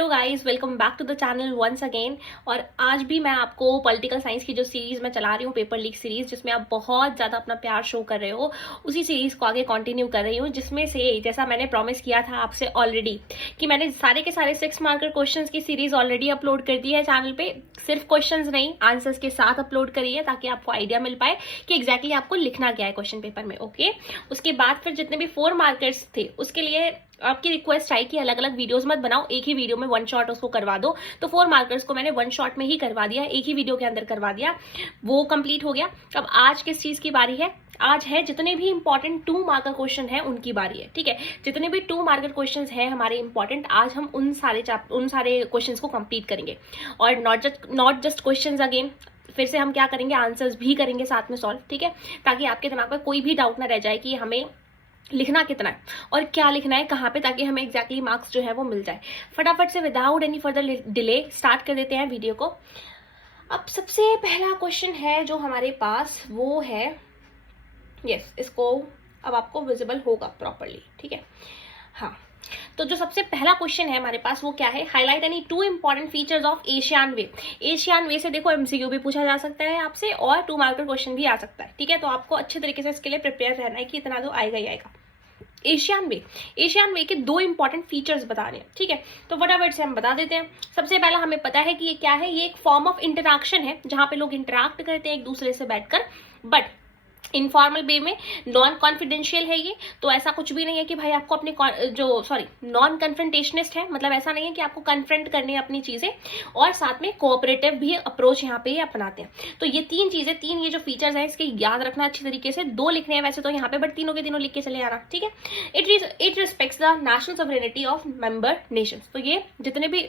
Hello guys, welcome back to the channel once again. और आज भी मैं आपको पॉलिटिकल साइंस की जो सीरीज मैं चला रही हूँ, पेपर लीक सीरीज, जिसमें आप बहुत ज़्यादा अपना प्यार शो कर रहे हो, उसी सीरीज को आगे कंटिन्यू कर रही हूँ। जिसमें से जैसा मैंने प्रॉमिस किया था आपसे ऑलरेडी कि मैंने सारे के सारे 6 मार्कर क्वेश्चन की सीरीज ऑलरेडी अपलोड कर दी है चैनल पे। सिर्फ क्वेश्चन नहीं, आंसर्स के साथ अपलोड करी है, ताकि आपको आइडिया मिल पाए कि एग्जैक्टली आपको लिखना क्या है क्वेश्चन पेपर में। ओके, उसके बाद फिर जितने भी 4 मार्कर्स थे उसके लिए आपकी रिक्वेस्ट आई कि अलग अलग वीडियोस मत बनाओ, एक ही वीडियो में वन शॉट उसको करवा दो। तो 4 मार्कर्स को मैंने वन शॉट में ही करवा दिया, एक ही वीडियो के अंदर करवा दिया, वो कंप्लीट हो गया। अब आज किस चीज की बारी है? आज है जितने भी इंपॉर्टेंट 2 मार्कर क्वेश्चन है उनकी बारी है। ठीक है, जितने भी 2 मार्कर क्वेश्चन है हमारे इंपॉर्टेंट, आज हम उन सारे क्वेश्चन को कंप्लीट करेंगे। और नॉट जस्ट क्वेश्चन अगेन, फिर से हम क्या करेंगे, आंसर्स भी करेंगे साथ में सॉल्व। ठीक है, ताकि आपके दिमाग में कोई भी डाउट ना रह जाए कि हमें लिखना कितना है और क्या लिखना है कहाँ पे, ताकि हमें एग्जैक्टली मार्क्स जो है वो मिल जाए। फटाफट से without any further delay start कर देते हैं वीडियो को। अब सबसे पहला क्वेश्चन है जो हमारे पास, वो है इसको अब आपको विजिबल होगा प्रॉपरली। ठीक है, हाँ, तो जो सबसे पहला क्वेश्चन है हमारे पास वो क्या है, highlight any 2 important features of Asian way. Asian way से देखो एमसीक्यू भी पूछा जा सकता है आपसे और 2 मार्कर क्वेश्चन भी आ सकता है। ठीक है, तो आपको अच्छे तरीके से इसके लिए प्रिपेयर रहना है कि इतना तो आएगा ही आएगा। एशियन वे के 2 इंपॉर्टेंट फीचर्स बता रहे हैं। ठीक है, तो फटाफट से हम बता देते हैं। सबसे पहला हमें पता है कि ये क्या है, ये एक फॉर्म ऑफ इंटरैक्शन है जहां पे लोग इंटरैक्ट करते हैं एक दूसरे से बैठकर, बट इनफॉर्मल वे में, नॉन कॉन्फिडेंशियल है ये। तो ऐसा कुछ भी नहीं है कि भाई आपको अपने नॉन कन्फ्रंटेशनिस्ट है, मतलब ऐसा नहीं है कि आपको कन्फ्रंट करनी है अपनी चीजें, और साथ में कोऑपरेटिव भी अप्रोच यहाँ पे अपनाते हैं। तो ये 3 चीजें, 3 ये जो फीचर्स हैं, इसके याद रखना अच्छी तरीके से। 2 लिखने हैं वैसे तो यहाँ पे, बट तीनों के तीनों लिख के चले आना। ठीक है, it respects the national sovereignty of member Nations. तो ये जितने भी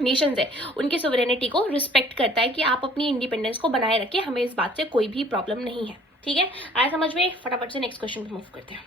नेशंस है उनकी सोवरेनिटी को रिस्पेक्ट करता है कि आप अपनी इंडिपेंडेंस को बनाए रखें, हमें इस बात से कोई भी प्रॉब्लम नहीं है। ठीक है, आया समझ में? फटाफट से नेक्स्ट क्वेश्चन पे मूव करते हैं।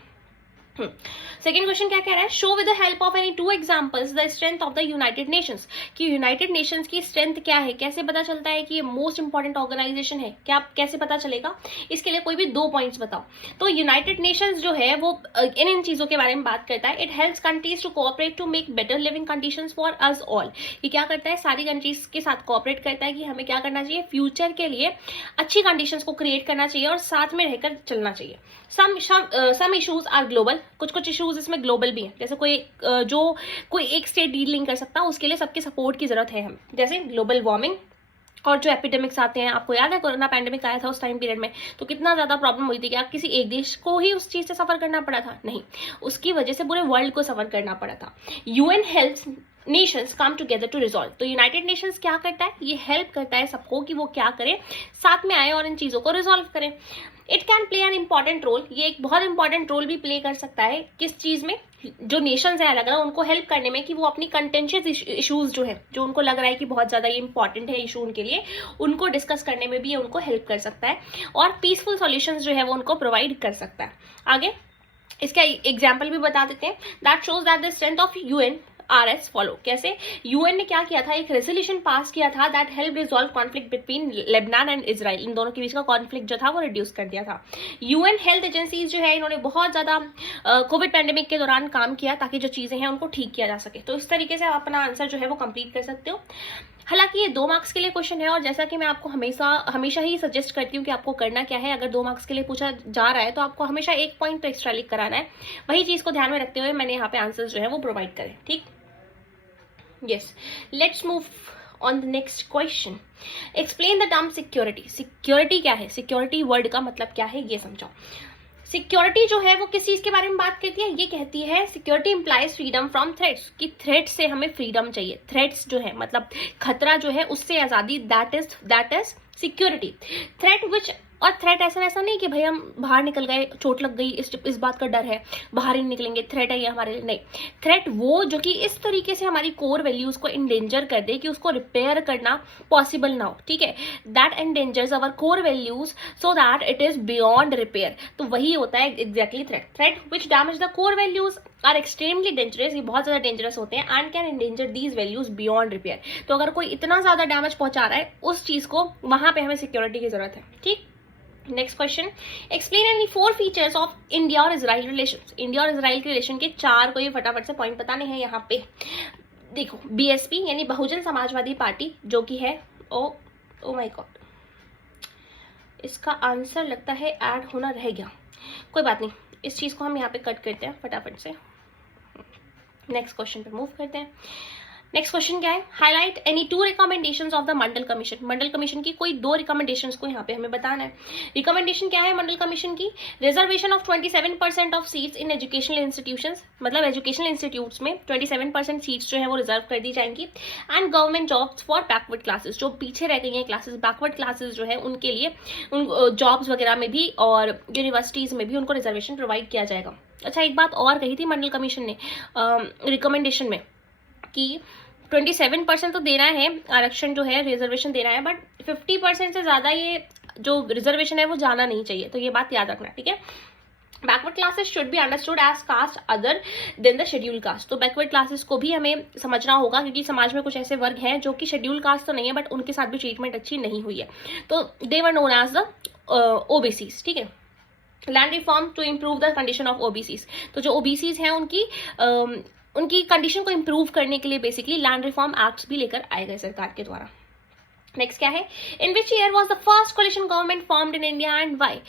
सेकेंड क्वेश्चन क्या कह रहा है, show with the help of any 2 examples the strength of the United Nations. कि यूनाइटेड नेशंस की स्ट्रेंथ क्या है, कैसे पता चलता है कि ये मोस्ट इंपॉर्टेंट ऑर्गेनाइजेशन है, क्या कैसे पता चलेगा? इसके लिए कोई भी 2 पॉइंट्स बताओ। तो यूनाइटेड नेशंस जो है वो इन चीजों के बारे में बात करता है। It helps countries to cooperate to make better living conditions for us all. ये क्या करता है, सारी कंट्रीज के साथ कोऑपरेट करता है कि हमें क्या करना चाहिए, फ्यूचर के लिए अच्छी कंडीशंस को क्रिएट करना चाहिए और साथ में रहकर चलना चाहिए। सम इशूज आर ग्लोबल, कुछ इशूज इसमें ग्लोबल भी हैं, जैसे कोई एक स्टेट डील नहीं कर सकता, उसके लिए सबके सपोर्ट की जरूरत है हम, जैसे ग्लोबल वार्मिंग और जो एपिडेमिक्स आते हैं। आपको याद है कोरोना पैंडेमिक आया था उस टाइम पीरियड में, तो कितना ज्यादा प्रॉब्लम हुई थी कि आप किसी एक देश को ही उस चीज से सफर करना पड़ा था? नहीं, उसकी वजह से पूरे वर्ल्ड को सफर करना पड़ा था। UN helps nations come together to resolve. तो यूनाइटेड नेशंस क्या करता है, ये हेल्प करता है सबको कि वो क्या करें, साथ में आए और इन चीजों को रिजॉल्व करें। It can play an important role, ये एक बहुत इंपॉर्टेंट रोल भी प्ले कर सकता है। किस चीज में? जो नेशंस है अलग अलग, उनको हेल्प करने में, कि वो अपनी कंटेंशियस इश्यूज जो है, जो उनको लग रहा है कि बहुत ज्यादा ये इंपॉर्टेंट है इशू उनके लिए, उनको डिस्कस करने में भी ये उनको हेल्प कर सकता है और पीसफुल सॉल्यूशंस जो है वो उनको प्रोवाइड कर सकता है। आगे इसका एग्जाम्पल भी बता देते हैं। That shows that the strength of UN are as follow. कैसे? यूएन ने क्या किया था, एक रेजोल्यूशन पास किया था that help resolve conflict between Lebanon and Israel. इन दोनों के बीच का कॉन्फ्लिक्ट जो था वो रिड्यूस कर दिया था। यूएन हेल्थ एजेंसीज जो है, इन्होंने बहुत ज्यादा कोविड पैंडेमिक के दौरान काम किया ताकि जो चीजें हैं उनको ठीक किया जा सके। तो इस तरीके से आप अपना आंसर जो है वो कंप्लीट कर सकते हो। हालांकि ये 2 मार्क्स के लिए क्वेश्चन है, और जैसा कि मैं आपको हमेशा ही सजेस्ट करती हूँ कि आपको करना क्या है, अगर 2 मार्क्स के लिए पूछा जा रहा है तो आपको हमेशा 1 पॉइंट तो एक्स्ट्रा लिख कराना है। वही चीज को ध्यान में रखते हुए मैंने यहाँ पे आंसर जो है वो प्रोवाइड करें। ठीक, yes, let's move on the next question. Explain the term security. Security क्या है, सिक्योरिटी वर्ड का मतलब क्या है ये समझाओ। सिक्योरिटी जो है वो किस चीज के बारे में बात करती है, ये कहती है security implies freedom from threats, कि थ्रेट से हमें फ्रीडम चाहिए। थ्रेट्स जो है मतलब खतरा जो है उससे आजादी, दैट इज सिक्योरिटी। थ्रेट विच, और थ्रेट ऐसा नहीं कि भाई हम बाहर निकल गए, चोट लग गई, इस बात का डर है, बाहर ही निकलेंगे, थ्रेट है ये हमारे लिए। नहीं, थ्रेट वो जो कि इस तरीके से हमारी कोर वैल्यूज को इंडेंजर कर दे कि उसको रिपेयर करना पॉसिबल ना हो। ठीक है, that endangers our core values so that it is beyond repair. तो वही होता है exactly threat. Threat which damage the core values are extremely dangerous, ये बहुत ज्यादा डेंजरस होते हैं, and can endanger these values beyond repair. तो अगर कोई इतना ज्यादा डैमेज पहुंचा रहा है उस चीज को, वहां पे हमें सिक्योरिटी की जरूरत है। ठीक, next question, explain any 4 features of India और इजराइल रिलेशन। इंडिया और इजराइल के रिलेशन के 4 को ये फटाफट से पॉइंट बताने हैं यहाँ पे। देखो बीएसपी यानी बहुजन समाजवादी पार्टी जो कि है, ओ माय गॉड, इसका आंसर लगता है ऐड होना रह गया, कोई बात नहीं, इस चीज़ को हम यहाँ पे कट करते हैं फटाफट से। नेक्स्ट क्वेश्चन पे मूव करते हैं। नेक्स्ट क्वेश्चन क्या है, highlight any 2 recommendations of the Mandal commission. Mandal commission की कोई 2 रिकमेंडेशंस को यहाँ पे हमें बताना है। रिकमेंडेशन क्या है मंडल कमीशन की, reservation of 27% of seats in educational institutions, मतलब एजुकेशनल इंस्टीट्यूट्स में 27% सीट्स जो है वो रिजर्व कर दी जाएंगी। And government jobs for backward classes, जो पीछे रह गई हैं क्लासेस, बैकवर्ड क्लासेस जो है उनके लिए उन जॉब्स वगैरह में भी और यूनिवर्सिटीज में भी उनको रिजर्वेशन प्रोवाइड किया जाएगा। अच्छा, एक बात और कही थी मंडल कमीशन ने रिकमेंडेशन में कि 27% तो देना है आरक्षण जो है, रिजर्वेशन देना है, बट 50% से ज्यादा ये जो रिजर्वेशन है वो जाना नहीं चाहिए, तो ये बात याद रखना, ठीक है। Backward classes should be understood as caste other than the schedule caste, तो बैकवर्ड क्लासेस को भी हमें समझना होगा क्योंकि समाज में कुछ ऐसे वर्ग हैं जो कि शेड्यूल कास्ट तो नहीं है बट उनके साथ भी ट्रीटमेंट अच्छी नहीं हुई है, तो they were known as the OBCs, ठीक है। Land reform to improve the condition of OBCs, तो जो ओबीसीज हैं उनकी कंडीशन को इम्प्रूव करने के लिए बेसिकली लैंड रिफॉर्म एक्ट्स भी लेकर आए गए सरकार के द्वारा। नेक्स्ट क्या है, in which year was the first coalition government formed in India and why,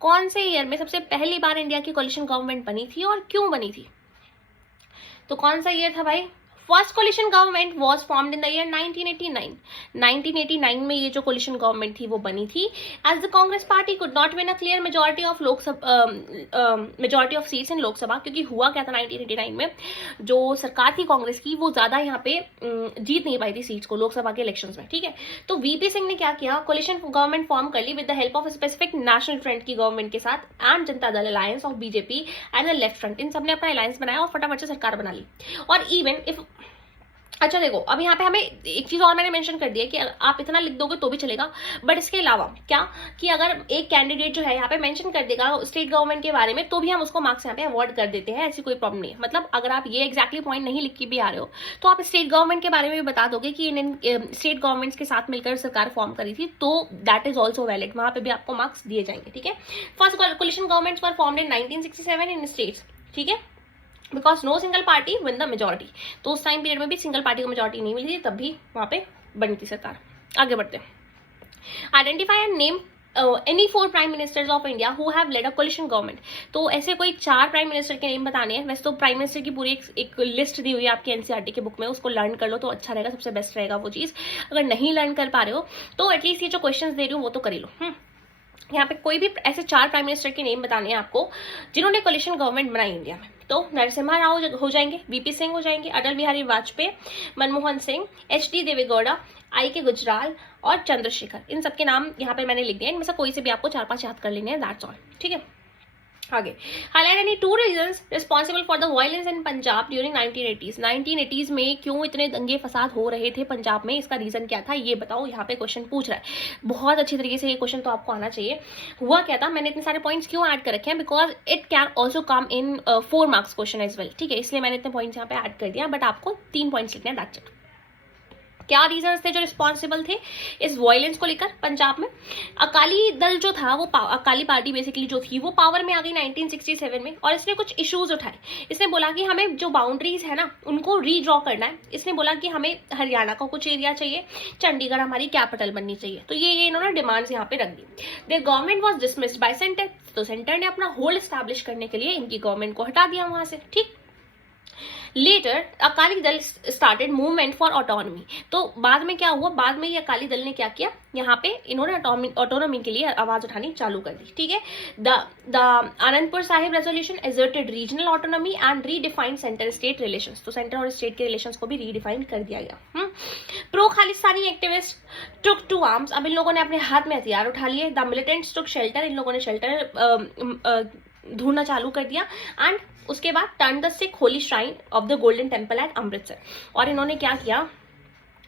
कौन से ईयर में सबसे पहली बार इंडिया की कोलिशन गवर्नमेंट बनी थी और क्यों बनी थी, तो कौन सा ईयर था भाई, first coalition government was formed in the year 1989। 1989 में ये जो कोलिशन गवर्नमेंट थी वो बनी थी as the Congress party could not win a clear majority of majority of seats in Lok Sabha, क्योंकि हुआ क्या था 1989 में जो सरकार थी कांग्रेस की वो ज्यादा यहाँ पे जीत नहीं पाई थी सीट्स को लोकसभा के इलेक्शंस में, ठीक है। तो वीपी सिंह ने क्या किया, कोलिशन गवर्नमेंट फॉर्म कर ली with the help of specific national front की गवर्नमेंट के साथ and Janata Dal alliance of BJP and the left front, इन सबने अपना अलायंस बनाया और फटाफट से सरकार बना ली। और इवन इफ अच्छा देखो, अब यहाँ पे हमें एक चीज और मैंने मेंशन कर दिया कि आप इतना लिख दोगे तो भी चलेगा, बट इसके अलावा क्या कि अगर एक कैंडिडेट जो है यहाँ पे मेंशन कर देगा स्टेट गवर्नमेंट के बारे में तो भी हम उसको मार्क्स यहाँ पे अवॉर्ड कर देते हैं, ऐसी कोई प्रॉब्लम नहीं है। मतलब अगर आप ये एक्जैक्टली पॉइंट नहीं लिख के भी आ रहे हो तो आप स्टेट गवर्नमेंट के बारे में भी बता दोगे कि इन स्टेट गवर्नमेंट्स के साथ मिलकर सरकार फॉर्म करी थी, तो दैट इज ऑल्सो वैलिड, वहां पे भी आपको मार्क्स दिए जाएंगे, ठीक है। First coalition governments were formed in 1967 in states, ठीक है, because no single party win the majority, तो उस टाइम पीरियड में भी सिंगल पार्टी को मेजोरिटी नहीं मिली थी, तब भी वहां पे बनी थी सरकार। आगे बढ़ते हैं, identify and name any 4 prime ministers of India who have led a coalition government, तो ऐसे कोई 4 प्राइम मिनिस्टर के नेम बताने हैं। वैसे तो प्राइम मिनिस्टर की पूरी एक लिस्ट दी हुई है आपकी एनसीईआरटी के बुक में, उसको लर्न कर लो तो अच्छा रहेगा, सबसे बेस्ट रहेगा वो चीज। अगर नहीं लर्न कर पा रहे हो तो एटलीस्ट ये जो क्वेश्चन दे रही हूँ वो तो कर ही लो। यहाँ पे कोई भी ऐसे 4 प्राइम मिनिस्टर के नेम बताने हैं आपको जिन्होंने कोलिशन गवर्नमेंट बनाई इंडिया में, तो नरसिम्हा राव हो जाएंगे, वीपी सिंह हो जाएंगे, अटल बिहारी वाजपेयी, मनमोहन सिंह, एचडी देवेगौड़ा, आई.के. गुजराल और चंद्रशेखर, इन सबके नाम यहाँ पे मैंने लिख दिया, इनमें से कोई से भी आपको 4-5 याद कर लेने हैं, दैट्स ऑल, ठीक है। आगे, highlight any 2 reasons responsible for the violence in Punjab during 1980s, 1980s में क्यों इतने दंगे फसाद हो रहे थे पंजाब में, इसका रीजन क्या था ये बताओ, यहाँ पे क्वेश्चन पूछ रहा है। बहुत अच्छी तरीके से ये क्वेश्चन तो आपको आना चाहिए। हुआ क्या था, मैंने इतने सारे पॉइंट्स क्यों ऐड कर रखे हैं, because it can also come in 4 marks question as well, ठीक है, इसलिए मैंने इतने पॉइंट्स यहाँ पे ऐड कर दिया, बट आपको 3 पॉइंट्स लिखने हैं, दैट्स इट। क्या रीजंस थे जो रिस्पॉन्सिबल थे इस वायलेंस को लेकर पंजाब में, अकाली दल जो था वो अकाली पार्टी बेसिकली जो थी वो पावर में आ गई 1967 में, और इसने कुछ इश्यूज उठाए। इसने बोला कि हमें जो बाउंड्रीज है ना उनको रीड्रॉ करना है, इसने बोला कि हमें हरियाणा का कुछ एरिया चाहिए, चंडीगढ़ हमारी कैपिटल बननी चाहिए, तो ये इन्होंने डिमांड्स यहाँ पे रख दी। Their government was dismissed by centre, तो सेंटर ने अपना होल्ड एस्टैब्लिश करने के लिए इनकी गवर्नमेंट को हटा दिया वहां से, ठीक। Letter Akali Dal started movement for autonomy, तो बाद में क्या हुआ, बाद में ये अकाली दल ने क्या किया, यहाँ पे इन्होंने ऑटोनॉमी के लिए आवाज उठानी चालू कर दी, ठीक है। The Anandpur Sahib resolution asserted regional autonomy and redefined centre state relations, तो सेंटर और स्टेट के रिलेशंस को भी रीडिफाइन कर दिया गया। Pro Khalistani activist took to arms, अब इन लोगों ने अपने हाथ में हथियार उठा लिए। द मिलिटेंट्स टुक शेल्टर, इन लोगों ने शेल्टर ढूंढना चालू कर दिया। एंड उसके बाद turn the Sikh Holi shrine of the golden temple at Amritsar, और इन्होंने क्या किया,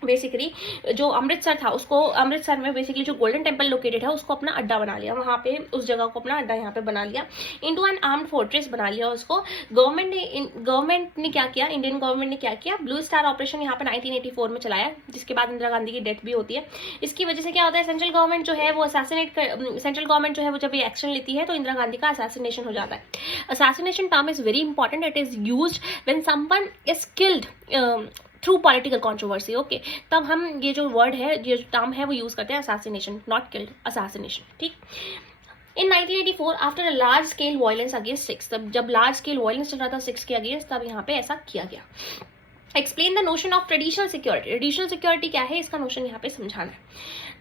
बेसिकली जो अमृतसर था उसको, अमृतसर में बेसिकली जो गोल्डन टेम्पल लोकेटेड है उसको अपना अड्डा बना लिया, वहां पे उस जगह को अपना अड्डा यहाँ पे बना लिया, इनटू एन आर्म्ड फोर्ट्रेस बना लिया उसको। गवर्नमेंट ने क्या किया, इंडियन गवर्नमेंट ने क्या किया, ब्लू स्टार ऑपरेशन यहाँ पे 1984 में चलाया, जिसके बाद इंदिरा गांधी की डेथ भी होती है। इसकी वजह से क्या होता है, सेंट्रल गवर्नमेंट जो है वो सेंट्रल गवर्नमेंट जो है वो जब ये एक्शन लेती है तो इंदिरा गांधी का असैसिनेशन हो जाता है। Assassination term is very important, it is used when someone is killed through political controversy, okay, तब हम ये जो वर्ड है, ये जो टर्म है वो यूज करते हैं असैसिनेशन, नॉट किल्ड, असैसिनेशन, ठीक। इन 1984 after a large scale violence against Sikhs, तब जब लार्ज स्केल वायलेंस चल रहा था सिख्स के अगेंस्ट, तब यहाँ पे ऐसा किया गया। Explain the notion of traditional security, traditional security क्या है, इसका नोशन यहाँ पे समझाना है।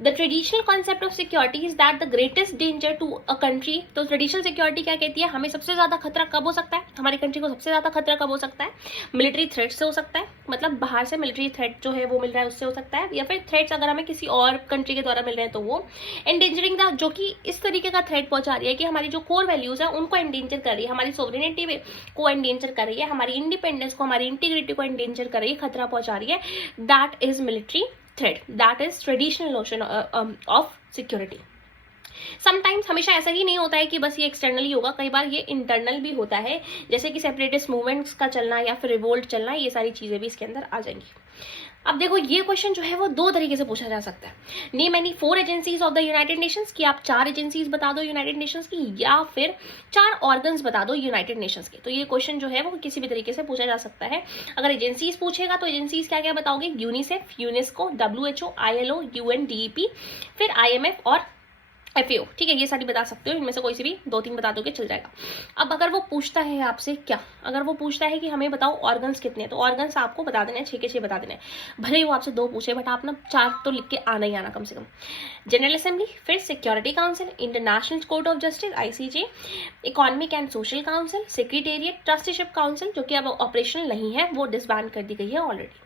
The traditional concept of security is that the greatest danger to a country, तो ट्रेडिशनल सिक्योरिटी क्या कहती है, हमें सबसे ज्यादा खतरा कब हो सकता है, हमारी कंट्री को सबसे ज्यादा खतरा कब हो सकता है, मिलिट्री थ्रेट से हो सकता है, मतलब बाहर से मिलिट्री थ्रेट जो है वो मिल रहा है उससे हो सकता है, या फिर थ्रेट्स अगर हमें किसी और कंट्री के द्वारा मिल रहे हैं तो वो। एंडेंजरिंग द, जो कि इस तरीके का थ्रेट पहुंचा रही है कि हमारी जो कोर वैल्यूज है उनको एंडेंजर कर रही है, हमारी सोवरेनिटी को एंडेंजर कर रही है, हमारी इंडिपेंडेंस को, हमारी इंटीग्रिटी को एंडेंजर कर रही है, खतरा पहुंचा रही है, that is military threat, that is traditional notion of security. Sometimes, हमेशा ऐसा ही नहीं होता है कि बस ये एक्सटर्नली होगा, कई बार ये इंटरनल भी होता है, जैसे कि सेपरेटिस्ट मूवमेंट्स का चलना या फिर रिवोल्ट चलना, ये सारी चीजें भी इसके अंदर आ जाएंगी। अब देखो, ये क्वेश्चन जो है वो दो तरीके से पूछा जा सकता है। Name any 4 agencies of the United Nations, कि आप 4 एजेंसीज बता दो यूनाइटेड नेशंस की, या फिर 4 ऑर्गन्स बता दो यूनाइटेड नेशंस के। तो ये क्वेश्चन जो है वो किसी भी तरीके से पूछा जा सकता है। अगर एजेंसीज पूछेगा तो एजेंसीज क्या क्या बताओगे, UNICEF, UNESCO, WHO, ILO, UNDP, फिर IMF और FAO, ठीक है, ये सारी बता सकते हो, इनमें से कोई सी भी 2-3 बता दोगे चल जाएगा। अब अगर वो पूछता है आपसे क्या, अगर वो पूछता है कि हमें बताओ ऑर्गन्स कितने, तो ऑर्गन्स आपको बता देना है, 6 के 6 बता देना है, भले ही वो आपसे 2 पूछे, बट आप ना 4 तो लिख के आना ही आना कम से कम। जनरल असेंबली, फिर security council, international court of justice ICJ, economic and social council, secretariat, trusteeship council, जो कि अब ऑपरेशनल नहीं है, वो डिसबैंड कर दी गई है ऑलरेडी।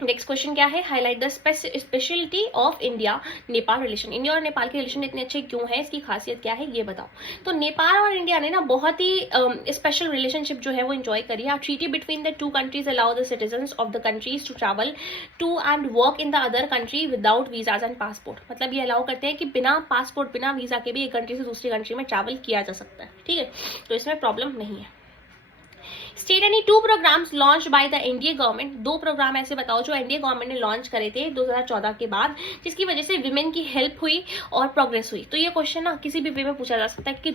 नेक्स्ट क्वेश्चन क्या है, highlight the speciality of India Nepal relation, India और नेपाल के रिलेशन इतने अच्छे क्यों है, इसकी खासियत क्या है, ये बताओ। तो नेपाल और इंडिया ने ना बहुत ही स्पेशल रिलेशनशिप जो है वो एंजॉय करी है। Treaty between the 2 countries allow the citizens of the countries to travel to and work in the other country without visas and passport, मतलब ये अलाउ करते हैं कि बिना पासपोर्ट, बिना वीजा के भी एक कंट्री से दूसरी कंट्री में ट्रैवल किया जा सकता है, ठीक है, तो इसमें प्रॉब्लम नहीं है। State any 2 programmes launch by the NDA government, 2 programme ऐसे बताओ जो एनडीए गवर्नमेंट ने लॉन्च करे थे 2014 के बाद, जिसकी वजह से विमेन की हेल्प हुई और प्रोग्रेस हुई। तो ये क्वेश्चन ना किसी भी वे में पूछा जा सकता है कि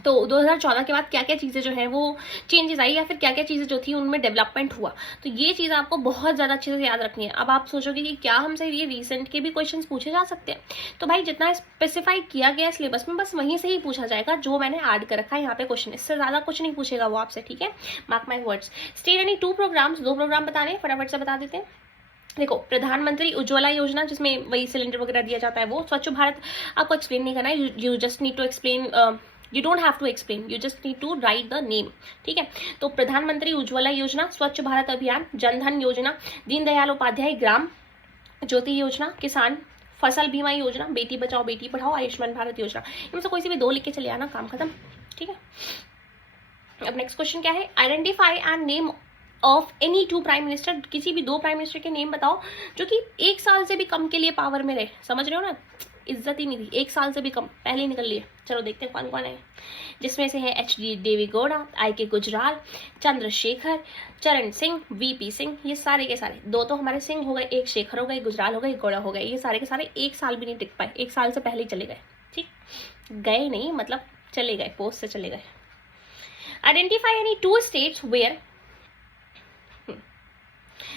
2014 के बाद क्या क्या चीज़ें जो हैं वो चेंजेस आई, या फिर क्या क्या चीज़ें जो थी उनमें डेवलपमेंट हुआ। तो ये चीज़ आपको बहुत ज़्यादा अच्छे से याद रखनी है। अब आप सोचोगे कि क्या हमसे ये रिसेंट के भी क्वेश्चंस पूछे जा सकते हैं, तो भाई जितना स्पेसिफाई किया गया सिलेबस में बस वहीं से ही पूछा जाएगा जो मैंने ऐड कर रखा है यहाँ पे क्वेश्चन, इससे ज़्यादा कुछ नहीं पूछेगा वो आपसे, ठीक है, mark my words. State any 2 programmes, 2 programme बताने, फटाफट से बता देते हैं। देखो, प्रधानमंत्री उज्ज्वला योजना, जिसमें वही सिलेंडर वगैरह दिया जाता है वो। स्वच्छ भारत आपको एक्सप्लेन नहीं करना है, you just need to explain, you don't have to explain, you just need to write the name, ठीक है। तो प्रधानमंत्री उज्ज्वला योजना, स्वच्छ भारत अभियान, जनधन योजना, दीनदयाल उपाध्याय ग्राम ज्योति योजना, किसान फसल बीमा योजना, बेटी बचाओ बेटी पढ़ाओ, आयुष्मान भारत योजना, इनमें से कोई सी भी 2 लिख के चले आना, काम खत्म, ठीक है। अब नेक्स्ट क्वेश्चन क्या है, identify and name of any 2 prime minister, किसी भी 2 प्राइम मिनिस्टर के नेम बताओ जो कि 1 साल से भी कम के लिए पावर में रहे। समझ रहे हो ना, इज्जत ही नहीं थी, 1 साल से भी कम, पहले ही निकल लिए। चलो देखते हैं कौन कौन है, जिसमें से है HD देवेगौड़ा, IK गुजराल, चंद्रशेखर, चरण सिंह, VP सिंह, ये सारे के सारे, 2 तो हमारे सिंह हो गए, 1 शेखर हो गए, गुजराल हो गए, गौड़ा हो गए, ये सारे के सारे 1 साल भी नहीं टिक पाए, 1 साल से पहले ही चले गए, ठीक, गए नहीं मतलब चले गए, पोस्ट से चले गए। Identify any 2 states where,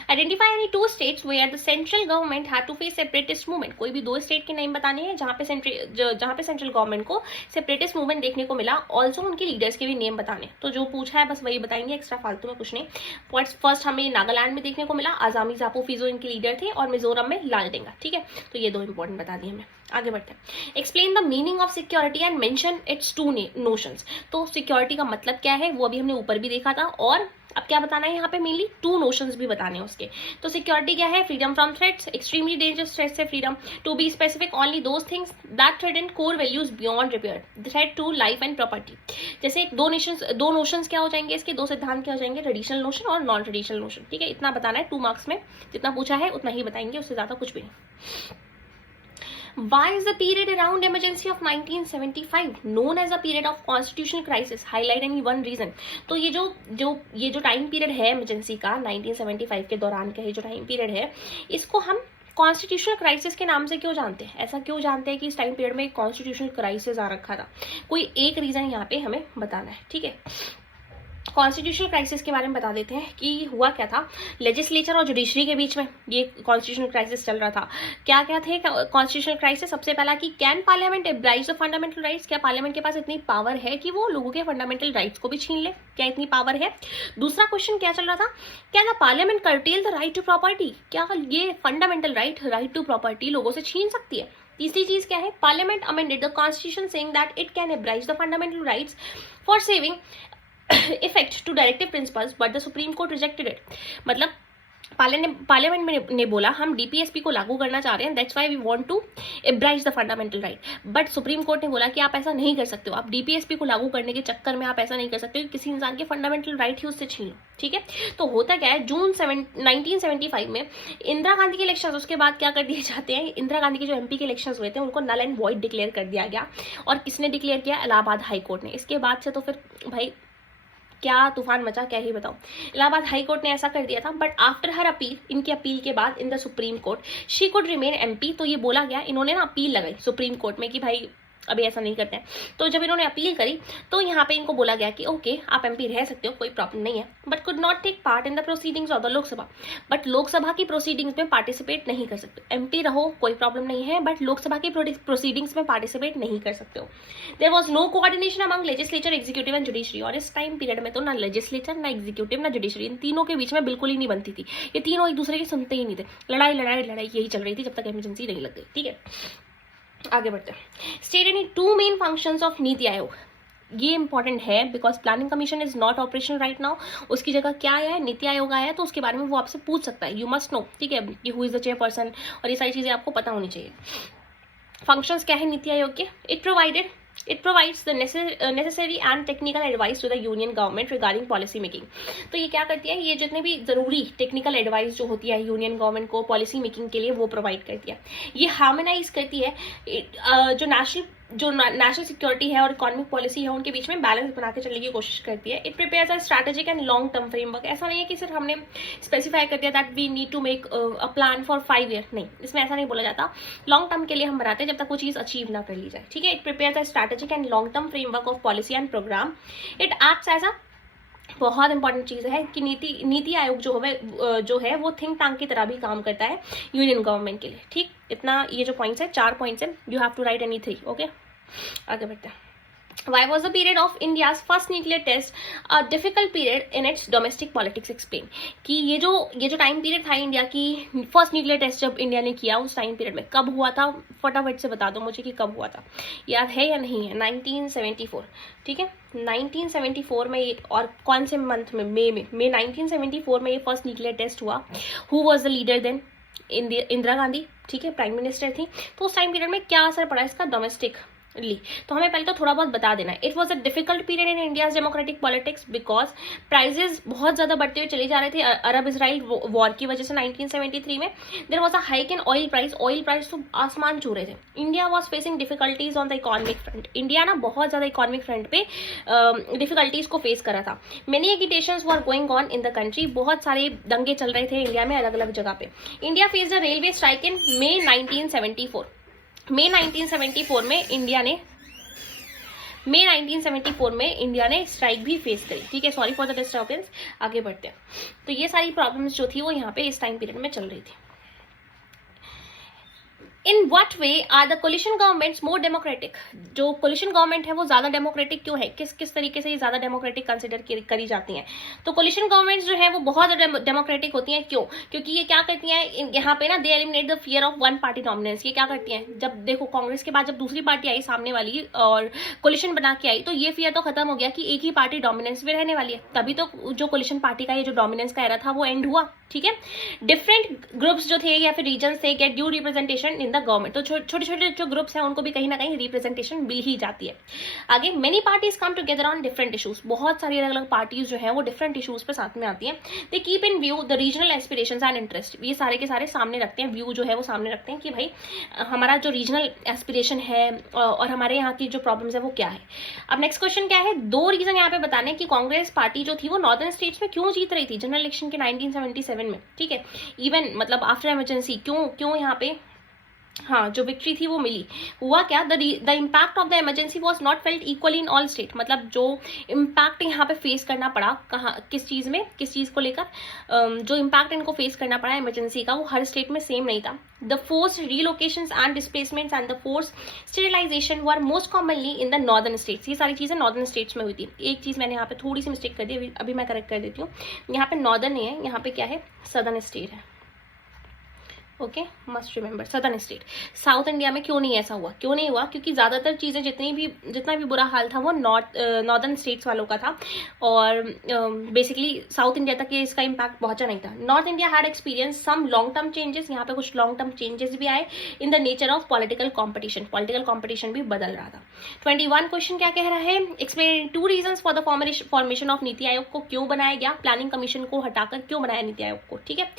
identify any 2 states where the central government had to face separatist movement, कोई भी 2 स्टेट के नेम बताने हैं जहां पे सेंट्रल गवर्नमेंट को सेपरेटिस्ट मूवमेंट देखने को मिला, ऑल्सो उनके लीडर्स के भी नेम बताने। तो जो पूछा है बस वही बताएंगे, एक्स्ट्रा फालतू में कुछ नहीं। फर्स्ट हमें नागालैंड में देखने को मिला, आजामी जापो फिजो इनके लीडर थे, और मिजोरम में लालडेंगा, ठीक है। तो ये 2 इंपॉर्टेंट बता दिए हमें, आगे बढ़ते हैं। Explain the meaning of security and mention it's 2 notions, तो सिक्योरिटी का मतलब क्या है वो अभी हमने ऊपर भी देखा था, और अब क्या बताना है यहाँ पे, मेनली 2 नोशंस भी बताने हैं उसके। तो सिक्योरिटी क्या है, freedom from threats, extremely dangerous threats से freedom, to be specific only those things that threaten core values beyond repair, threat to life and property. जैसे 2 नोशंस क्या हो जाएंगे इसके, 2 सिद्धांत क्या हो जाएंगे, ट्रेडिशनल नोशन और नॉन ट्रेडिशनल नोशन, ठीक है। इतना बताना है 2 मार्क्स में, जितना पूछा है उतना ही बताएंगे, उससे ज्यादा कुछ भी नहीं। Why is the period around emergency of 1975 known as a period of constitutional crisis? Highlight any one reason. तो ये जो टाइम पीरियड है इमरजेंसी का 1975 के दौरान का ये जो टाइम पीरियड है, इसको हम कॉन्स्टिट्यूशनल क्राइसिस के नाम से क्यों जानते हैं, ऐसा क्यों जानते हैं कि इस टाइम पीरियड में कॉन्स्टिट्यूशनल क्राइसिस आ रखा था, कोई एक रीजन यहाँ पे हमें बताना है, ठीक है। कॉन्स्टिट्यूशनल क्राइसिस के बारे में बता देते हैं कि हुआ क्या था लेजिस्लेचर और जुडिशरी के बीच में। ये कॉन्स्टिट्यूशनल क्राइसिस चल रहा था। क्या क्या थे कॉन्स्टिट्यूशनल क्राइसिस? सबसे पहला कि can parliament abridge the fundamental rights, क्या पार्लियामेंट के पास इतनी पावर है कि वो लोगों के फंडामेंटल राइट्स को भी छीन ले? क्या इतनी पावर है? दूसरा क्वेश्चन क्या चल रहा था, क्या the parliament curtail the right to property, क्या ये फंडामेंटल राइट टू प्रॉपर्टी लोगों से छीन सकती है? तीसरी चीज क्या है, parliament amended the constitution saying that it can abridge the fundamental rights for saving effect to directive principles but the Supreme Court rejected it। मतलब पार्लियामेंट ने बोला हम डीपीएसपी को लागू करना चाह रहे हैं, that's why we want to abridge the fundamental right, but Supreme Court ने बोला कि आप ऐसा नहीं कर सकते हो, आप डीपीएसपी को लागू करने के चक्कर में आप ऐसा नहीं कर सकते हो, किसी इंसान के फंडामेंटल राइट ही उससे छीन लो। ठीक है, तो होता क्या है, जून 1975 में इंदिरा गांधी के इलेक्शन, उसके बाद क्या कर दिए जाते हैं, इंदिरा गांधी के जो एमपी के इलेक्शन हुए थे उनको नल एंड वॉइड डिक्लेयर कर दिया गया। और किसने डिक्लेयर किया? इलाहाबाद हाई कोर्ट ने। इसके बाद से तो फिर भाई क्या तूफान मचा, क्या ही बताऊं। इलाहाबाद हाई कोर्ट ने ऐसा कर दिया था, बट आफ्टर हर अपील, इनकी अपील के बाद in the supreme court she could remain MP. तो ये बोला गया, इन्होंने ना अपील लगाई सुप्रीम कोर्ट में कि भाई अभी ऐसा नहीं करते हैं। तो जब इन्होंने अपील करी तो यहाँ पे इनको बोला गया कि ओके आप एमपी रह सकते हो, कोई प्रॉब्लम नहीं है, but could not take part in the proceedings of the Lok Sabha. But Lok Sabha की प्रोसीडिंग्स में पार्टिसिपेट नहीं कर सकते। एमपी रहो कोई प्रॉब्लम नहीं है, बट लोकसभा की प्रोसीडिंग्स में पार्टिसिपेट नहीं कर सकते हो। There was no coordination among legislature, executive and judiciary. और इस टाइम पीरियड में तो ना लेजिस्लेचर, ना एग्जीक्यूटिव, ना जुडिशरी, इन तीनों के बीच में बिल्कुल ही नहीं बनती थी। ये तीनों एक दूसरे के सुनते ही नहीं थे। लड़ाई लड़ाई लड़ाई यही चल रही थी जब तक इमरजेंसी नहीं लग गई। ठीक है, आगे बढ़ते हैं। State any two main functions of NITI Aayog. ये इंपॉर्टेंट है because planning commission is not operational right now. उसकी जगह क्या आया है? नीति आयोग आया है, तो उसके बारे में वो आपसे पूछ सकता है। यू मस्ट नो, ठीक है, कि हु इज द चेयरपर्सन, और ये सारी चीजें आपको पता होनी चाहिए। फंक्शंस क्या है नीति आयोग के? It provides the necessary and technical advice to the union government regarding policy making. तो ये क्या करती है? ये जितने भी जरूरी टेक्निकल एडवाइस जो होती है यूनियन गवर्नमेंट को पॉलिसी मेकिंग के लिए, वो प्रोवाइड करती है। ये हार्मोनाइज करती है जो नेशनल सिक्योरिटी है और इकोनॉमिक पॉलिसी है उनके बीच में बैलेंस बना के चलने की कोशिश करती है। It prepares a strategic and long term framework. ऐसा नहीं है कि सिर्फ हमने स्पेसिफाई कर दिया that we need to make a plan for 5 year, नहीं, इसमें ऐसा नहीं बोला जाता। लॉन्ग टर्म के लिए हम बनाते हैं जब तक वो चीज अचीव ना कर ली जाए। ठीक है, it prepares a strategic and long term framework of policy and programme. It acts as a, बहुत इंपॉर्टेंट चीज है कि नीति आयोग जो है वो थिंक टैंक की तरह भी काम करता है यूनियन गवर्नमेंट के लिए। ठीक, इतना ये जो पॉइंट्स है, 4 पॉइंट्स है, you have to write any 3। Okay, आगे बढ़ते हैं। Why was the period of India's first nuclear test a difficult period in its domestic politics? Explain कि ये जो टाइम पीरियड था इंडिया की फर्स्ट न्यूक्लियर टेस्ट जब इंडिया ने किया, उस टाइम पीरियड में कब हुआ था? फटाफट से बता दो मुझे कि कब हुआ था, याद है या नहीं है? 1974। ठीक है, 1974 में ये, और कौन से मंथ में? मई 1974 में ये फर्स्ट न्यूक्लियर टेस्ट हुआ। Who was the leader then? Indira Gandhi, ठीक है, प्राइम मिनिस्टर थी। तो उस टाइम पीरियड में क्या असर पड़ा इसका डोमेस्टिक ली? तो हमें पहले तो थोड़ा बहुत बता देना है। It was a difficult period in India's democratic politics because prices बहुत ज्यादा बढ़ते हुए चले जा रहे थे अरब इसराइल वॉर की वजह से। 1973 में there was a hike in oil price तो आसमान छू रहे थे। India was facing difficulties on the economic front. India ना बहुत ज्यादा इकोनॉमिक फ्रंट पे डिफिकल्टीज को फेस करा था। Many agitations were going on in the country. बहुत सारे दंगे चल रहे थे इंडिया में अलग अलग जगह पे। India faced a railway strike in May 1974। मई 1974 में इंडिया ने स्ट्राइक भी फेस करी। ठीक है, सॉरी फॉर द डिस्टर्बेंस, आगे बढ़ते हैं। तो ये सारी प्रॉब्लम्स जो थी वो यहाँ पे इस टाइम पीरियड में चल रही थी। In what way are the coalition governments more democratic? जो कोलिशन गवर्नमेंट है वो ज्यादा डेमोक्रेटिक क्यों है? किस तरीके से ये ज्यादा डेमोक्रेटिक कंसिडर करी जाती हैं? तो कोलिशन गवर्नमेंट्स जो है वो बहुत ज्यादा डेमोक्रेटिक होती हैं। क्यों? क्योंकि ये क्या करती हैं यहाँ पे ना, they eliminate the fear of one party dominance. ये क्या करती हैं, जब देखो कांग्रेस के बाद जब दूसरी पार्टी आई सामने वाली और कोलिशन बना के आई, तो ये फियर तो खत्म हो गया कि एक ही पार्टी डोमिनेंस में रहने वाली है। तभी तो जो कोलिशन पार्टी का ये जो डोमिनेंस का एरा था वो एंड हुआ। ठीक है, डिफरेंट ग्रुप्स जो थे या फिर रीजन्स थे get due representation in the government. तो छोटे छोटे जो ग्रुप्स हैं उनको भी कहीं ना कहीं रिप्रेजेंटेशन मिल ही जाती है। आगे, many parties come together on different issues. बहुत सारी अलग अलग पार्टीज जो है वो डिफरेंट इशूज पे साथ में आती हैं। They keep in view the regional aspirations and interest. ये सारे के सारे सामने रखते हैं, व्यू जो है वो सामने रखते हैं कि भाई हमारा जो रीजनल एस्पिरेशन है और हमारे यहाँ की जो प्रॉब्लम्स है वो क्या है। अब नेक्स्ट क्वेश्चन क्या है? 2 रीजन यहाँ पे बताने कि कांग्रेस पार्टी जो थी वो नॉर्दर्न स्टेट्स में क्यों जीत रही थी जनरल इलेक्शन के 1977 में। ठीक है, इवन मतलब आफ्टर इमरजेंसी क्यों यहाँ पे हाँ, जो विक्ट्री थी वो मिली। हुआ क्या, the impact of the emergency was not felt equally in all state, मतलब जो इम्पैक्ट यहाँ पे फेस करना पड़ा, कहाँ, किस चीज़ में, किस चीज़ को लेकर, जो इम्पैक्ट इनको फेस करना पड़ा इमरजेंसी का, वो हर स्टेट में सेम नहीं था। The force relocations and displacements and the force sterilisation were most commonly in the northern states. ये सारी चीज़ें नॉर्दर्न स्टेट्स में हुई थी। एक चीज़ मैंने यहाँ पे थोड़ी सी मिस्टेक कर दी, अभी मैं करेक्ट कर देती हूँ। यहाँ पे नॉर्दर्न नहीं है, यहाँ पे क्या है, सदर्न स्टेट है। Okay, must remember southern state. South India में क्यों नहीं ऐसा हुआ, क्यों नहीं हुआ, क्योंकि ज़्यादातर चीज़ें जितना भी बुरा हाल था वो नॉर्दर्न स्टेट्स वालों का था, और बेसिकली साउथ इंडिया तक ये इसका इम्पैक्ट पहुंचा नहीं था। North India had experience some long term changes, यहाँ पे कुछ लॉन्ग टर्म चेंजेस भी आए in the nature of political competition भी बदल रहा था। 21 क्वेश्चन क्या कह रहा है, explain 2 reasons for the formation of NITI Aayog को क्यों बनाया गया, प्लानिंग कमीशन को हटाकर क्यों बनाया नीति आयोग को। ठीक है,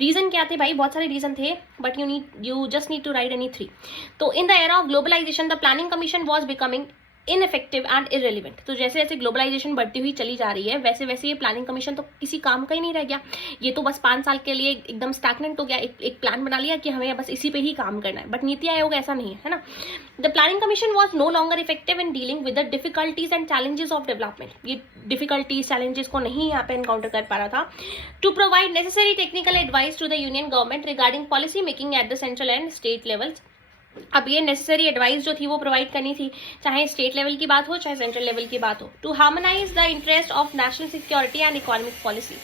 रीजन क्या थे भाई, बहुत सारे रीजन थे, but you just need to write any 3. So in the era of globalization, the planning commission was becoming ineffective and irrelevant. तो जैसे जैसे ग्लोबलाइजेशन बढ़ती हुई चली जा रही है, वैसे वैसे ये प्लानिंग कमीशन तो किसी काम का ही नहीं रह गया। ये तो बस 5 साल के लिए एकदम स्टैग्नेंट हो गया, एक प्लान बना लिया कि हमें बस इसी पे ही काम करना है। बट नीति आयोग ऐसा नहीं है ना। The planning commission was no longer effective in dealing with the difficulties and challenges of development. ये डिफिकल्टीज चैलेंजेस को नहीं यहाँ पे एनकाउंटर कर पा रहा था। To provide necessary technical advice to the union government regarding policy making at the central and state levels. अब ये नेसेसरी एडवाइस जो थी वो प्रोवाइड करनी थी, चाहे स्टेट लेवल की बात हो चाहे सेंट्रल लेवल की बात हो। To harmonize the interest of national security and economic policy.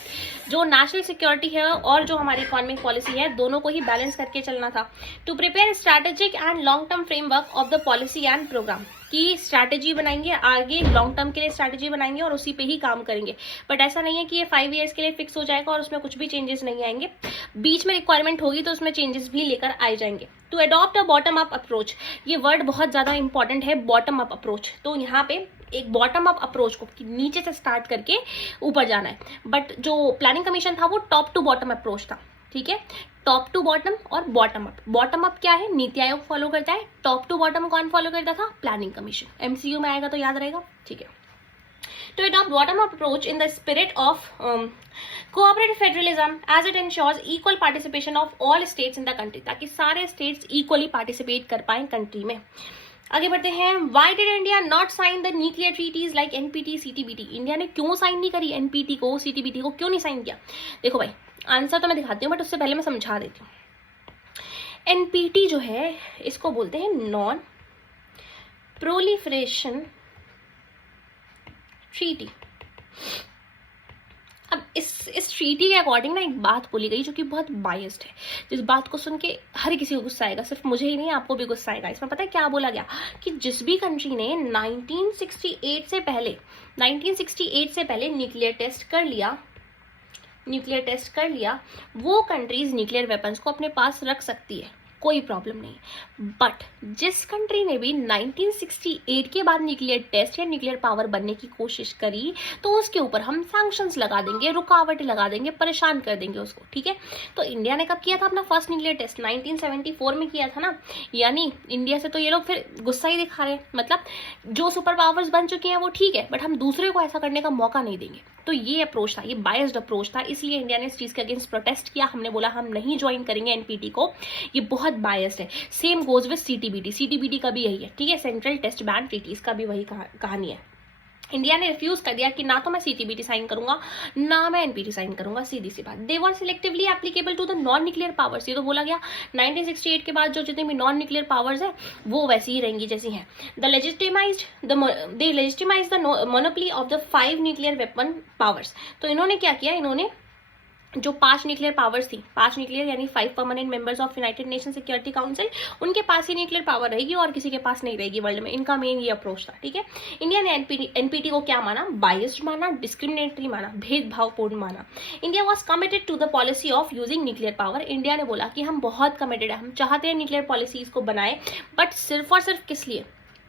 जो नेशनल सिक्योरिटी है और जो हमारी इकोनॉमिक पॉलिसी है, दोनों को ही बैलेंस करके चलना था। To prepare strategic and long term framework of the policy and program, की स्ट्रैटेजी बनाएंगे, आगे लॉन्ग टर्म के लिए स्ट्रैटेजी बनाएंगे और उसी पे ही काम करेंगे। बट ऐसा नहीं है कि ये 5 ईयर्स के लिए फिक्स हो जाएगा और उसमें कुछ भी चेंजेस नहीं आएंगे। बीच में रिक्वायरमेंट होगी तो उसमें चेंजेस भी लेकर आए जाएंगे। To adopt a bottom up approach, ये वर्ड बहुत ज्यादा इंपॉर्टेंट है, बॉटम अप अप्रोच। तो यहाँ पे एक बॉटम अप अप्रोच को नीचे से स्टार्ट करके ऊपर जाना है। बट जो प्लानिंग कमीशन था वो टॉप टू बॉटम अप्रोच था। ठीक है, टॉप टू बॉटम और बॉटम अप। बॉटम अप क्या है, नीति आयोग फॉलो करता है। टॉप टू बॉटम कौन फॉलो करता था, प्लानिंग कमीशन। एमसीयू में आएगा तो याद रहेगा। ठीक है, to adopt bottom-up approach in the spirit of cooperative federalism as it ensures equal participation of all states in the country, ताकि सारे states equally participate कर पाएं कंट्री में। आगे बढ़ते हैं। Why did India not sign the nuclear treaties like NPT, CTBT? India ने क्यों साइन नहीं करी NPT को, CTBT को क्यों नहीं साइन किया? देखो भाई, आंसर तो मैं दिखाती हूँ बट उससे पहले मैं समझा देती हूँ। NPT जो है इसको बोलते हैं नॉन प्रोलिफरेशन ट्रीटी। अब इस ट्रीटी के अकॉर्डिंग ना एक बात बोली गई जो कि बहुत बायस्ड है, जिस बात को सुन के हर किसी को गुस्सा आएगा, सिर्फ मुझे ही नहीं आपको भी गुस्सा आएगा। इसमें पता है क्या बोला गया कि जिस भी कंट्री ने 1968 से पहले न्यूक्लियर टेस्ट कर लिया वो कंट्रीज न्यूक्लियर वेपन्स को अपने पास रख सकती है, कोई प्रॉब्लम नहीं। बट जिस कंट्री ने भी 1968 के बाद न्यूक्लियर टेस्ट या न्यूक्लियर पावर बनने की कोशिश करी तो उसके ऊपर हम सैंक्शंस लगा देंगे, रुकावटें लगा देंगे, परेशान कर देंगे उसको। ठीक है, तो इंडिया ने कब किया था अपना फर्स्ट न्यूक्लियर टेस्ट? 1974 में किया था ना। यानी इंडिया से तो ये लोग फिर गुस्सा ही दिखा रहे हैं, मतलब जो सुपर पावर्स बन चुकी हैं वो ठीक है, बट हम दूसरे को ऐसा करने का मौका नहीं देंगे। तो ये अप्रोच था, ये बायस्ड अप्रोच था, इसलिए इंडिया ने इस चीज के अगेंस्ट प्रोटेस्ट किया। हमने बोला हम नहीं ज्वाइन करेंगे एनपीटी को, ये बहुत बायस्ड है। सेम गोज विद सीटीबीटी का भी यही है। ठीक है, सेंट्रल टेस्ट बैन ट्रीटीज का भी वही कहानी है। इंडिया ने रिफ्यूज कर दिया कि ना तो मैं सीटीबीटी साइन करूंगा ना मैं एनपीटी साइन करूंगा, सीधी सी बात। They were selectively applicable to the non nuclear powers, ये तो बोला गया 1968 के बाद जो जितने भी नॉन न्यूक्लियर पावर्स है वो वैसी ही रहेंगी जैसी हैं। They legitimise the monopoly of the 5 nuclear weapon powers. तो इन्होंने क्या किया, इन्होंने जो 5 न्यूक्लियर पावर्स थी, 5 न्यूक्लियर यानी 5 permanent members of United nation security council, उनके पास ही न्यूक्लियर पावर रहेगी और किसी के पास नहीं रहेगी वर्ल्ड में। इनका मेन ये अप्रोच था। ठीक है, इंडिया ने एनपीटी को क्या माना, बायस्ड माना, डिस्क्रिमिनेटरी माना, भेदभावपूर्ण माना। India was committed to the policy of using nuclear power. India ने बोला कि हम बहुत कमिटेड है, हम चाहते हैं न्यूक्लियर पॉलिसीज को बनाए, बट सिर्फ और सिर्फ किस लिए,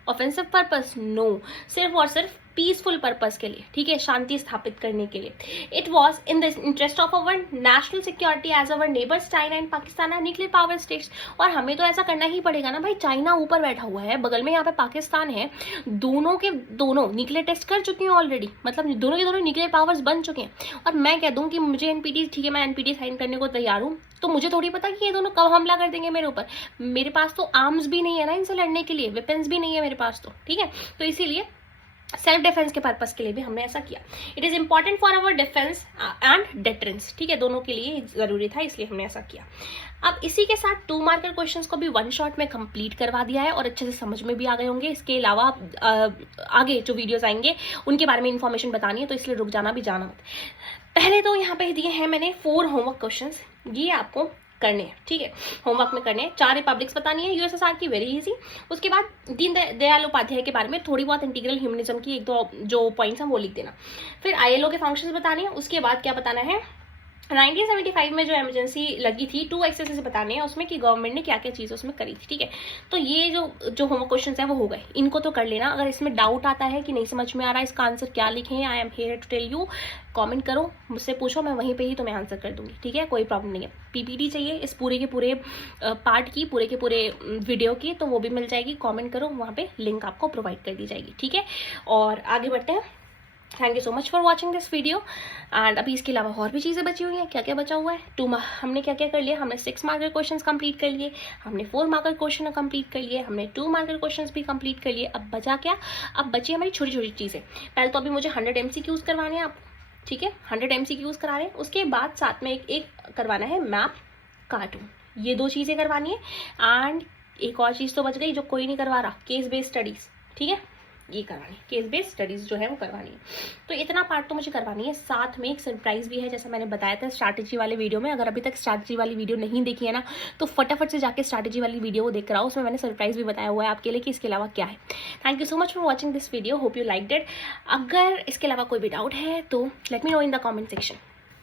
ऑफेंसिव पर्पस? नो, सिर्फ और सिर्फ पीसफुल पर्पस के लिए, ठीक है, शांति स्थापित करने के लिए। It was in the interest of our national security as our neighbours China and Pakistan are nuclear power states. और हमें तो ऐसा करना ही पड़ेगा ना भाई, चाइना ऊपर बैठा हुआ है, बगल में यहाँ पे पाकिस्तान है, दोनों के दोनों न्यूक्लियर टेस्ट कर चुके हैं ऑलरेडी, मतलब दोनों के दोनों न्यूक्लियर पावर्स बन चुके हैं। और मैं कह दूं कि मुझे एनपीटी, ठीक है, मैं एनपीटी साइन करने को तैयार हूँ, तो मुझे थोड़ी पता कि ये दोनों कब हमला कर देंगे मेरे ऊपर। मेरे पास तो आर्म्स भी नहीं है ना इनसे लड़ने के लिए, वेपन्स भी नहीं है मेरे पास तो, ठीक है। तो इसीलिए सेल्फ डिफेंस के पर्पस के लिए भी हमने ऐसा किया। It is important for our defence and deterrence, ठीक है, दोनों के लिए जरूरी था, इसलिए हमने ऐसा किया। अब इसी के साथ 2 मार्कर क्वेश्चंस को भी 1 शॉट में कंप्लीट करवा दिया है और अच्छे से समझ में भी आ गए होंगे। इसके अलावा आगे जो वीडियोस आएंगे उनके बारे में इंफॉर्मेशन बतानी है, तो इसलिए रुक जाना भी जाना मत। पहले तो यहाँ पे दिए हैं मैंने 4 होमवर्क क्वेश्चंस, ये आपको करने हैं, ठीक है, होमवर्क में करने हैं। 4 रिपब्लिक्स बतानी है यूएसएसआर की, वेरी इजी। उसके बाद दीनदयाल उपाध्याय के बारे में थोड़ी बहुत इंटीग्रल ह्यूमनिज्म की 1-2 जो पॉइंट्स हैं वो लिख देना। फिर आईएलओ के फंक्शंस बताने हैं। उसके बाद क्या बताना है, 1975 में जो इमरजेंसी लगी थी 2 एक्सेसेस बताने हैं उसमें कि गवर्नमेंट ने क्या क्या चीज़ उसमें करी थी, ठीक है। तो ये जो होमवर्क क्वेश्चंस हैं वो हो गए, इनको तो कर लेना। अगर इसमें डाउट आता है कि नहीं समझ में आ रहा है इसका आंसर क्या लिखें, I am here to tell you, comment करो, मुझसे पूछो, मैं वहीं पे ही तुम्हें आंसर कर दूंगी, ठीक है, कोई प्रॉब्लम नहीं है। पीपीटी चाहिए इस पूरे के पूरे पार्ट की, पूरे के पूरे वीडियो की, तो वो भी मिल जाएगी, कमेंट करो, वहाँ पे लिंक आपको प्रोवाइड कर दी जाएगी, ठीक है। और आगे बढ़ते हैं। Thank you so much for watching this video. And अभी इसके अलावा और भी चीज़ें बची हुई हैं। क्या क्या बचा हुआ है, हमने क्या क्या कर लिया, हमने 6 मार्कर क्वेश्चंस कंप्लीट कर लिए, हमने 4 मार्कर क्वेश्चन कंप्लीट कर लिए, हमने 2 मार्कर क्वेश्चंस भी कंप्लीट कर लिए। अब बचा क्या, अब बची हमारी छोटी छोटी चीज़ें। पहले तो अभी मुझे 100 MCQs करवाने हैं आप, ठीक है, 100 MCQs करा रहे हैं। उसके बाद साथ में एक करवाना है मैप कार्टून, ये 2 चीज़ें करवानी है। एंड एक और चीज़ तो बच गई जो कोई नहीं करवा रहा, केस बेस्ड स्टडीज़, ठीक है, ये करवानी, केस बेस्ड स्टडीज जो है वो करवानी है। तो इतना पार्ट तो मुझे करवानी है। साथ में एक सरप्राइज भी है, जैसा मैंने बताया था स्ट्रैटेजी वाले वीडियो में। अगर अभी तक स्ट्रैटेजी वाली वीडियो नहीं देखी है ना, तो फटाफट से जाके स्ट्रैटेजी वाली वीडियो को देख कर आओ, उसमें मैंने सरप्राइज भी बताया हुआ है आपके लिए कि इसके अलावा क्या है। Thank you so much for watching this video, hope you liked it. अगर इसके अलावा कोई भी डाउट है तो let me know in the comment section.